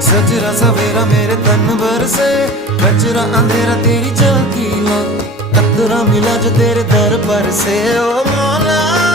सजरा सवेरा मेरे तन भर से, कचरा अंधेरा तेरी झांकी ला, कतरा मिला जो तेरे दर पर से। ओ मौला